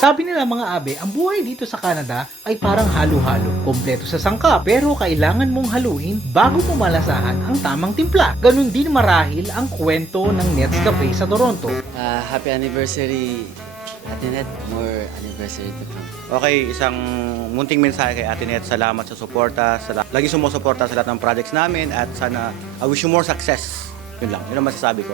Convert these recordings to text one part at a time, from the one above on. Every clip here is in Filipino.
Sabi nila mga abe, ang buhay dito sa Canada ay parang halo-halo. Kompleto sa sangkap, pero kailangan mong haluin bago mo malasahan ang tamang timpla. Ganun din marahil ang kwento ng Nets Cafe sa Toronto. Happy anniversary, Ate Net. More anniversary to come. Okay, isang munting mensahe kay Ate Net. Salamat sa suporta. Lagi sumusuporta sa lahat ng projects namin at sana I wish you more success. Yun lang. Yun ang masasabi ko.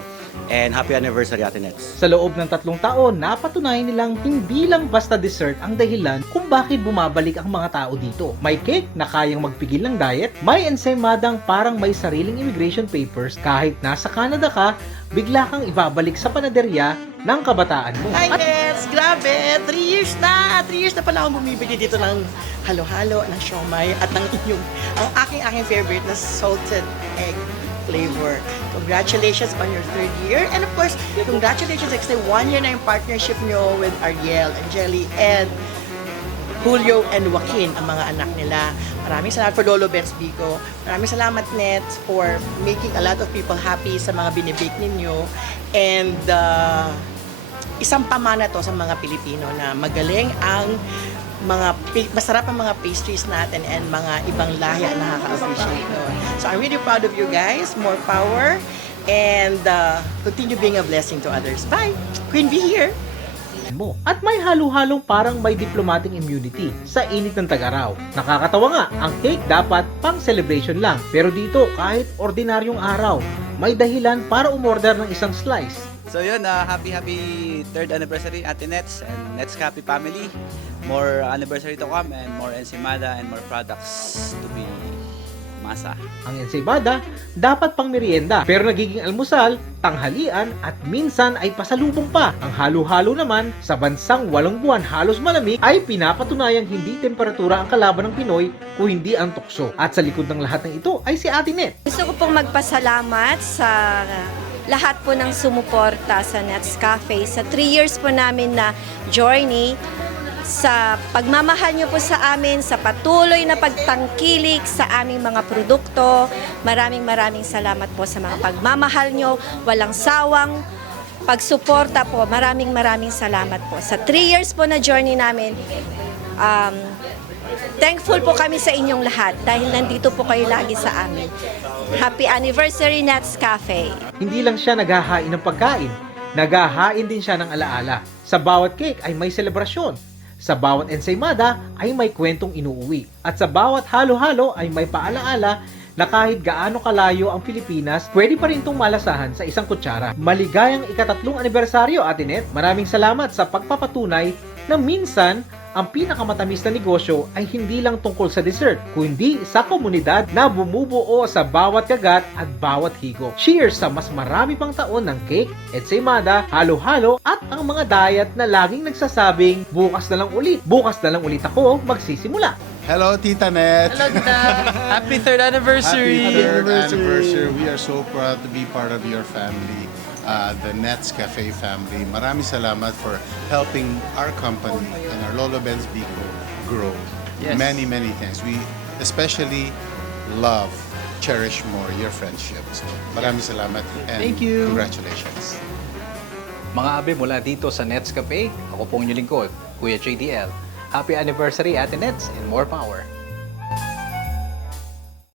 And happy anniversary, Ate Nets. Sa loob ng 3 taon, napatunayan nilang hindi lang basta dessert ang dahilan kung bakit bumabalik ang mga tao dito. May cake na kayang magpigil ng diet, may ensemadang parang may sariling immigration papers, kahit nasa Canada ka, bigla kang ibabalik sa panaderya ng kabataan mo. Hi, Nets! Grabe! 3 years na! 3 years na pala akong bumibili dito ng halo-halo, ng siomay, at ng inyong, ang aking favorite na salted egg flavor. Congratulations on your 3rd year. And of course, congratulations kasi 1 year na yung partnership nyo with Ariel, Angeli, and Julio and Joaquin, ang mga anak nila. Maraming salamat for Lolo Benz Bico. Maraming salamat, Nets, for making a lot of people happy sa mga binibake ninyo. And isang pamana to sa mga Pilipino na magaling ang masarap ang mga pastries natin and mga ibang lahi ang nakaka-appreciate doon. So I'm really proud of you guys. More power and continue being a blessing to others. Bye! Queen V here! Mo. At may halo-halong parang may diplomatic immunity sa init ng tag-araw. Nakakatawa nga, ang cake dapat pang celebration lang. Pero dito, kahit ordinaryong araw, may dahilan para umorder ng isang slice. So yun, happy 3rd anniversary Ate Nets and Nets Cafe family. More anniversary to come and more ensimada and more products to be masa. Ang ensaymada dapat pang merienda, pero nagiging almusal, tanghalian at minsan ay pasalubong pa. Ang halo-halo naman sa bansang 8 buwan halos malamig ay pinapatunayang hindi temperatura ang kalaban ng Pinoy kung hindi ang tukso. At sa likod ng lahat ng ito ay si Ate Net. Gusto ko pong magpasalamat sa lahat po ng sumuporta sa Nets Cafe sa 3 years po namin na journey, sa pagmamahal nyo po sa amin, sa patuloy na pagtangkilik sa aming mga produkto. Maraming salamat po sa mga pagmamahal nyo, walang sawang pagsuporta po. Maraming salamat po. Sa 3 years po na journey namin, thankful po kami sa inyong lahat dahil nandito po kayo lagi sa amin. Happy anniversary, Nets Cafe! Hindi lang siya naghahain ng pagkain, naghahain din siya ng alaala. Sa bawat cake ay may selebrasyon. Sa bawat ensaymada ay may kwentong inuuwi. At sa bawat halo-halo ay may paalaala na kahit gaano kalayo ang Pilipinas, pwede pa rin itong malasahan sa isang kutsara. Maligayang ika-3 anibersaryo, Ate Net. Maraming salamat sa pagpapatunay na minsan ang pinakamatamis na negosyo ay hindi lang tungkol sa dessert, kundi sa komunidad na bumubuo sa bawat kagat at bawat higop. Cheers sa mas marami pang taon ng cake, ensaymada, halo-halo at ang mga diet na laging nagsasabing, bukas na lang ulit ako magsisimula. Hello, Tita Net. Hello, Tita! Happy 3rd anniversary! Happy 3rd anniversary. We are so proud to be part of your family, the Nets Cafe family. Maraming salamat for helping our company and our Lolo Benz Bico grow. Yes. Many thanks. We especially love, cherish more your friendship. So, maraming salamat and Thank you. Congratulations. Mga abe mula dito sa Nets Cafe, ako pong inyong lingkod, Kuya JDL. Happy anniversary, Ate Nets, and more power!